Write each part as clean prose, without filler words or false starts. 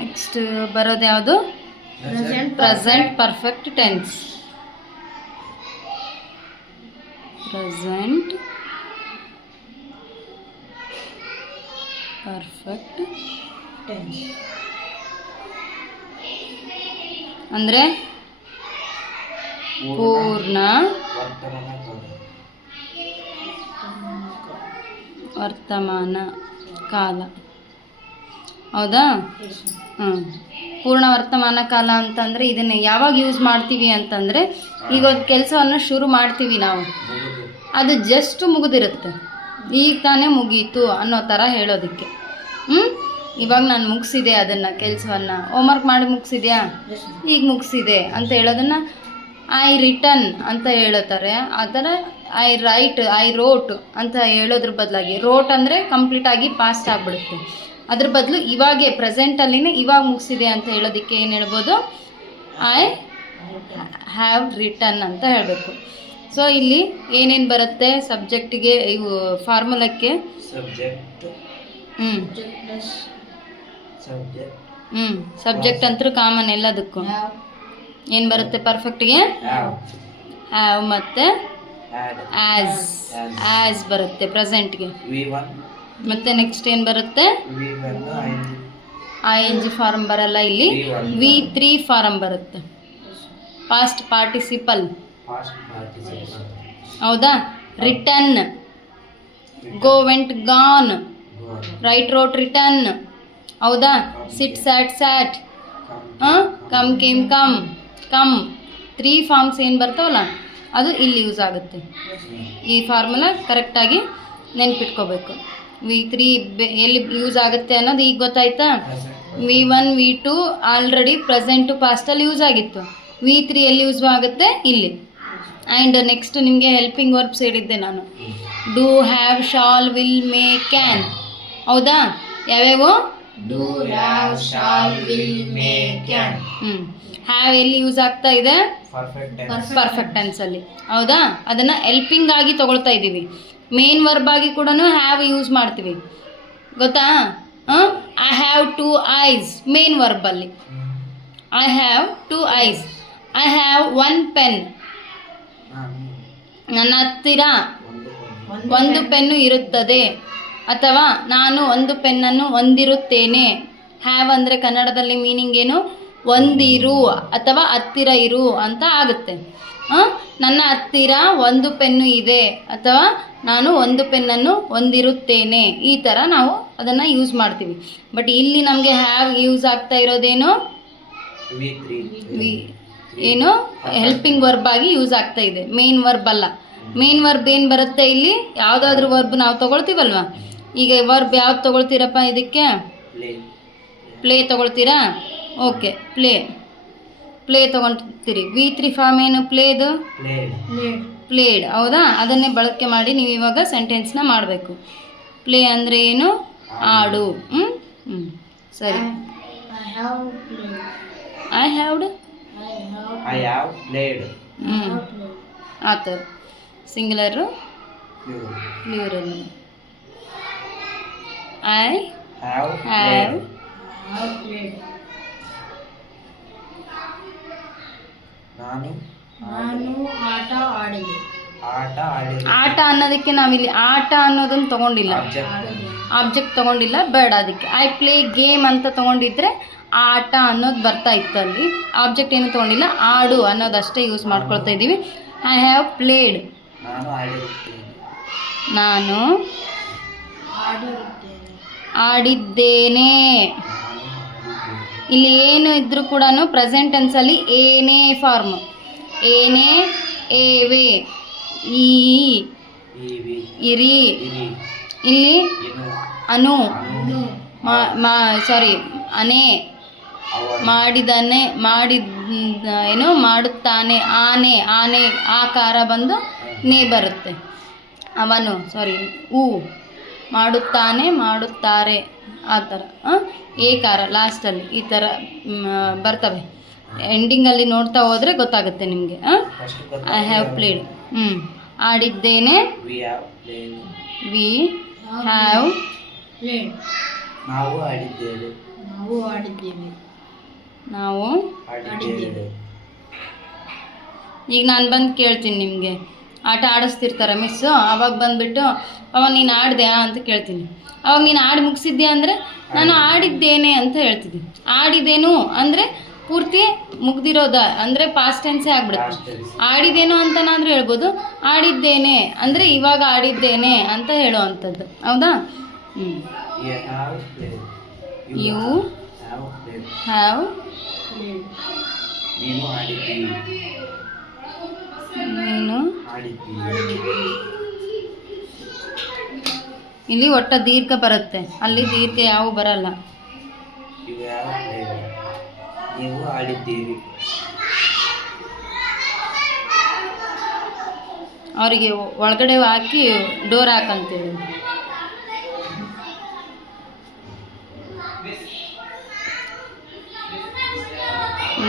Next ಬರೋದು ಯಾವುದು? Present perfect tense. Present perfect tense ಅಂದರೆ ಪೂರ್ಣ ವರ್ತಮಾನ ಕಾಲ. ಹೌದಾ? ಪೂರ್ಣ ವರ್ತಮಾನ ಕಾಲ ಅಂತಂದರೆ ಇದನ್ನು ಯಾವಾಗ ಯೂಸ್ ಮಾಡ್ತೀವಿ ಅಂತಂದರೆ, ಈಗ ಒಂದು ಕೆಲಸವನ್ನು ಶುರು ಮಾಡ್ತೀವಿ ನಾವು, ಅದು ಜಸ್ಟ್ ಮುಗಿದಿರುತ್ತೆ, ಈಗ ತಾನೇ ಮುಗೀತು ಅನ್ನೋ ಥರ ಹೇಳೋದಕ್ಕೆ. ಇವಾಗ ನಾನು ಮುಗಿಸಿದೆ ಅದನ್ನು, ಕೆಲಸವನ್ನು ಹೋಮ್ವರ್ಕ್ ಮಾಡಿ ಮುಗಿಸಿದ್ಯಾ, ಈಗ ಮುಗಿಸಿದೆ ಅಂತ ಹೇಳೋದನ್ನು ಐ ರಿಟರ್ನ್ ಅಂತ ಹೇಳುತ್ತಾರೆ. ಆ ಥರ ಐ ರೈಟ್, ಐ ರೋಟ್ ಅಂತ ಹೇಳೋದ್ರ ಬದಲಾಗಿ, ರೋಟ್ ಅಂದರೆ ಕಂಪ್ಲೀಟಾಗಿ ಪಾಸ್ಟ್ ಆಗಿಬಿಡುತ್ತೆ. ಅದ್ರ ಬದಲು ಇವಾಗೆ ಪ್ರೆಸೆಂಟಲ್ಲಿನೇ ಇವಾಗ ಮುಗಿಸಿದೆ ಅಂತ ಹೇಳೋದಕ್ಕೆ ಏನು ಹೇಳ್ಬೋದು? ಐ ಹ್ಯಾವ್ ರಿಟರ್ನ್ ಅಂತ ಹೇಳಬೇಕು. ಸೊ ಇಲ್ಲಿ ಏನೇನು ಬರುತ್ತೆ ಸಬ್ಜೆಕ್ಟಿಗೆ, ಇವು ಫಾರ್ಮುಲಕ್ಕೆ? ಸಬ್ಜೆಕ್ಟ್ ಅಂತೂ ಕಾಮನ್ ಎಲ್ಲದಕ್ಕೂ. ಏನು ಬರುತ್ತೆ ಪರ್ಫೆಕ್ಟ್ಗೆ? ಹ್ಯಾವ್ ಮತ್ತು ಆ್ಯಸ್ ಬರುತ್ತೆ ಪ್ರೆಸೆಂಟ್ಗೆ. ಮತ್ತು ನೆಕ್ಸ್ಟ್ ಏನು ಬರುತ್ತೆ? ING ಫಾರ್ಮ್ ಬರಲ್ಲ ಇಲ್ಲಿ, V3 ಫಾರ್ಮ್ ಬರುತ್ತೆ. Past participle. ಹೌದಾ? Written, go went gone, write wrote written. ಹೌದಾ? Sit sat sat, come came come 3 forms ಏನು ಬರ್ತಾವಲ್ಲ ಅದು ಇಲ್ಲಿ ಯೂಸ್ ಆಗುತ್ತೆ. ಈ ಫಾರ್ಮುಲಾ ಕರೆಕ್ಟಾಗಿ ನೆನ್ಪಿಟ್ಕೋಬೇಕು. V3 ಎಲ್ಲಿ ಯೂಸ್ ಆಗುತ್ತೆ ಅನ್ನೋದು ಈಗ ಗೊತ್ತಾಯ್ತಾ? V1 V2 already present ಪಾಸ್ಟಲ್ಲಿ use ಆಗಿತ್ತು. V3 ಎಲ್ಲಿ ಯೂಸ್ ಆಗುತ್ತೆ? ಇಲ್ಲಿ. ಆ್ಯಂಡ್ ನೆಕ್ಸ್ಟ್ ನಿಮಗೆ ಹೆಲ್ಪಿಂಗ್ ವರ್ಬ್ಸ್ ಹೇಳಿದ್ದೆ ನಾನು, do, have, shall, will, may, can. ಹೌದಾ? ಯಾವ್ಯಾವು? Do, have, shall, will, may, can. Have ಎಲ್ಲಿ ಯೂಸ್ ಆಗ್ತಾ ಇದೆ? ಪರ್ಫೆಕ್ಟ್ ಟೆನ್ಸಲ್ಲಿ. ಹೌದಾ? ಅದನ್ನು ಹೆಲ್ಪಿಂಗ್ ಆಗಿ ತೊಗೊಳ್ತಾ ಇದ್ದೀವಿ. ಮೇನ್ ವರ್ಬ್ ಆಗಿ ಕೂಡ ಹ್ಯಾವ್ ಯೂಸ್ ಮಾಡ್ತೀವಿ, ಗೊತ್ತಾ? ಐ ಹ್ಯಾವ್ 2 ಐಸ್ ಮೇನ್ ವರ್ಬಲ್ಲಿ. I have 2 eyes. I have 1 pen. ನನ್ನ ಹತ್ತಿರ 1 ಪೆನ್ನು ಇರುತ್ತದೆ. ಅಥವಾ ನಾನು 1 ಪೆನ್ನನ್ನು ಹೊಂದಿರುತ್ತೇನೆ. ಹ್ಯಾವ್ ಅಂದರೆ ಕನ್ನಡದಲ್ಲಿ ಮೀನಿಂಗ್ ಏನು? ಒಂದಿರು ಅಥವಾ ಹತ್ತಿರ ಇರು ಅಂತ ಆಗುತ್ತೆ. ನನ್ನ ಹತ್ತಿರ 1 ಪೆನ್ನು ಇದೆ ಅಥವಾ ನಾನು 1 ಪೆನ್ನನ್ನು ಹೊಂದಿರುತ್ತೇನೆ. ಈ ಥರ ನಾವು ಅದನ್ನು ಯೂಸ್ ಮಾಡ್ತೀವಿ. ಬಟ್ ಇಲ್ಲಿ ನಮಗೆ ಹ್ಯಾವ್ ಯೂಸ್ ಆಗ್ತಾ ಇರೋದೇನು? ಏನು? ಹೆಲ್ಪಿಂಗ್ ವರ್ಬ್ ಆಗಿ ಯೂಸ್ ಆಗ್ತಾ ಇದೆ, ಮೇನ್ ವರ್ಬ್ ಅಲ್ಲ. ಮೇನ್ ವರ್ಬ್ ಏನು ಬರುತ್ತೆ ಇಲ್ಲಿ? ಯಾವುದಾದ್ರೂ ವರ್ಬ್ ನಾವು ತೊಗೊಳ್ತೀವಲ್ವ. ಈಗ ವರ್ಬ್ ಯಾವ್ದು ತೊಗೊಳ್ತೀರಪ್ಪ ಇದಕ್ಕೆ? ಪ್ಲೇ ತೊಗೊಳ್ತೀರಾ? ಓಕೆ, ಪ್ಲೇ ತೊಗೊಳ್ತೀರಿ. V3 ಫಾರ್ಮ್ ಏನು ಪ್ಲೇದು? ಪ್ಲೇಡ್. ಹೌದಾ? ಅದನ್ನೇ ಬಳಕೆ ಮಾಡಿ ನೀವು ಇವಾಗ ಸೆಂಟೆನ್ಸ್ನ ಮಾಡಬೇಕು. ಪ್ಲೇ ಅಂದರೆ ಏನು? ಆಡು. ಸರಿ. I have played. ಆ ಥರ ಸಿಂಗ್ಯುಲರು ಪ್ಲೂರಲ್. ಐ ಹ್ಯಾವ್ ನಾನು ಆಟ ಆಡಿದೆ. ಆಟ ಅನ್ನೋದಕ್ಕೆ ನಾವಿಲ್ಲಿ ಆಟ ಅನ್ನೋದನ್ನು ತೊಗೊಂಡಿಲ್ಲ, ಆಬ್ಜೆಕ್ಟ್ ತೊಗೊಂಡಿಲ್ಲ, ಬೇಡ. ಅದಕ್ಕೆ ಐ ಪ್ಲೇ ಗೇಮ್ ಅಂತ ತೊಗೊಂಡಿದ್ರೆ ಆಟ ಅನ್ನೋದು ಬರ್ತಾ ಇತ್ತು ಅಲ್ಲಿ. ಆಬ್ಜೆಕ್ಟ್ ಏನು ತೊಗೊಂಡಿಲ್ಲ, ಆಡು ಅನ್ನೋದಷ್ಟೇ ಯೂಸ್ ಮಾಡ್ಕೊಳ್ತಾ ಇದ್ದೀವಿ. I have played. ನಾನು ಆಡಿದ್ದೇನೆ. ಇಲ್ಲಿ ಏನು ಇದ್ರೂ ಕೂಡ ಪ್ರೆಸೆಂಟ್ ಟೆನ್ಸಲ್ಲಿ ಏನೇ ಫಾರ್ಮ್, ಏನೇ, ಏವೆ, ಈ, ಇರಿ. ಇಲ್ಲಿ ಅನು, ಅನೆ, ಮಾಡಿದನೆ, ಏನು ಮಾಡುತ್ತಾನೆ. ಆನೆ, ಆಕಾರ ಬಂದು ನೇ ಬರುತ್ತೆ. ಅವನು, ಮಾಡುತ್ತಾನೆ, ಮಾಡುತ್ತಾರೆ, ಆ ಥರ. ಏಕಾರ ಲಾಸ್ಟಲ್ಲಿ ಈ ಥರ ಬರ್ತವೆ. ಎಂಡಿಂಗಲ್ಲಿ ನೋಡ್ತಾ ಹೋದರೆ ಗೊತ್ತಾಗುತ್ತೆ ನಿಮಗೆ. I have played. ಆಡಿದ್ದೇನೆ. ವಿ ಹ್ಯಾವ್ ನಾವು ಆಡಿದ್ದೇವೆ. ನಾವು ಆಡಿದ್ದೇವೆ. ನಾವು ಆಡಿದ್ದೇವೆ. ಈಗ ನಾನು ಬಂದು ಕೇಳ್ತೀನಿ ನಿಮಗೆ, ಆಟ ಆಡಿಸ್ತಿರ್ತಾರೆ ಮಿಸ್ಸು, ಆವಾಗ ಬಂದುಬಿಟ್ಟು ಅವಾಗ ನೀನು ಆಡಿದ್ಯಾ ಅಂತ ಕೇಳ್ತೀನಿ. ಅವಾಗ ನೀನು ಆಡಿ ಮುಗಿಸಿದ್ಯಾ ಅಂದರೆ ನಾನು ಆಡಿದ್ದೇನೆ ಅಂತ ಹೇಳ್ತಿದ್ದೆ. ಆಡಿದೇನು ಅಂದರೆ ಪೂರ್ತಿ ಮುಗ್ದಿರೋದ ಅಂದರೆ ಪಾಸ್ಟ್ ಟೆನ್ಸೇ ಆಗ್ಬಿಡುತ್ತೆ. ಆಡಿದೇನು ಅಂತನಾದರೂ ಹೇಳ್ಬೋದು, ಆಡಿದ್ದೇನೆ ಅಂದರೆ ಇವಾಗ ಆಡಿದ್ದೇನೆ ಅಂತ ಹೇಳೋ ಅಂಥದ್ದು. ಹೌದಾ? ಹ್ಞೂ. ಯು ಹ್ಯಾವ್ ನೀನು ಆಡಿದ್ದೀವಿ. ನೀನು ಆಡಿದ್ದೀವಿ. ಇಲ್ಲಿ ಒಟ್ಟ ದೀರ್ಘ ಬರುತ್ತೆ, ಅಲ್ಲಿ ದೀರ್ಘ ಯಾವ ಬರಲ್ಲ. You have played. ನೀವು ಆಡಿದ್ದೀರಿ. ಅವರಿಗೆ ಒಳಗಡೆ ಹಾಕಿ ಡೋರ್ ಹಾಕಂತೇಳಿ.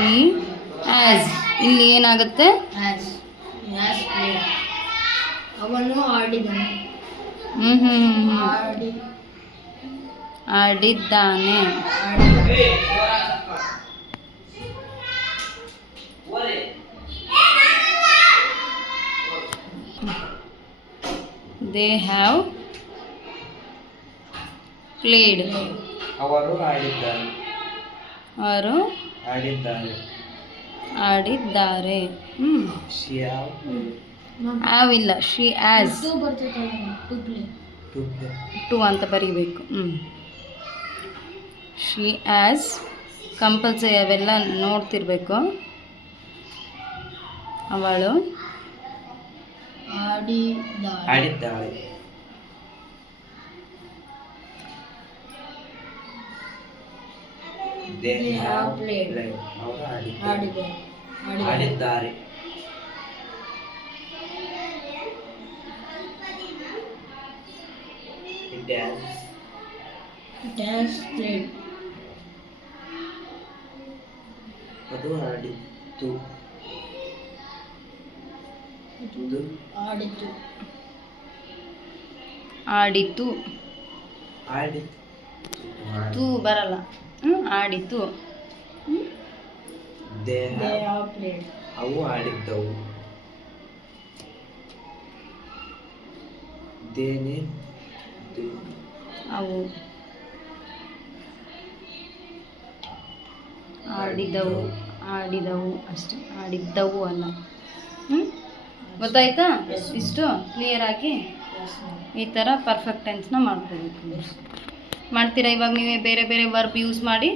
ಈ ಆ್ಯಸ್ ಇಲ್ಲಿ ಏನಾಗುತ್ತೆ? Has played. ಅವನು ಆಡಿದನು. ಆಡಿದ್ದಾನೆ. They have played. ಅವರು ಆಡಿದ್ದಾರೆ. ಅವರು ಆಡಿದ್ದಾರೆ. ಆಡಿದ್ದಾರೆ. She have played. ಹ್ಯಾವ್ ಇಲ್ಲ, ಶಿ ಆ್ಯಸ್. ಟು ಬರ್ತೈತಲ್ಲ, to play. To play. To ಅಂತ ಬರೀಬೇಕು. ಶಿ ಆ್ಯಸ್ ಕಂಪಲ್ಸರಿ ಅವೆಲ್ಲ ನೋಡ್ತಿರ್ಬೇಕು. ಅವಳು ಆಡಿದ್ದಾಳೆ. They have played. ಅವರು ಆಡಿದ್ದಾರೆ. It has played. ಅದು ಆಡಿತ್ತು. ಆಡಿತು. ಆಡಿತು. ಆಡಿತ್ತು. ತೂ ಬರಲ್ಲ. ಆಡಿತು. They They have have played. ಅವು ಆಡಿದ್ದವು. ದೇನೆ ಅವು ಆಡಿದವು. ಆಡಿದವು ಅಷ್ಟೆ, ಆಡಿದ್ದವು ಅಲ್ಲ. ಗೊತ್ತಾಯ್ತಾ? ಇಷ್ಟು ಕ್ಲಿಯರ್ ಆಗಿ ಈ ಥರ ಪರ್ಫೆಕ್ಟ್ ಟೆನ್ಸ್ನ ಮಾಡ್ಕೋಬೇಕು. ಮಾಡ್ತೀರಾ ಇವಾಗ ನೀವೇ ಬೇರೆ ಬೇರೆ ವರ್ಬ್ ಯೂಸ್ ಮಾಡಿ?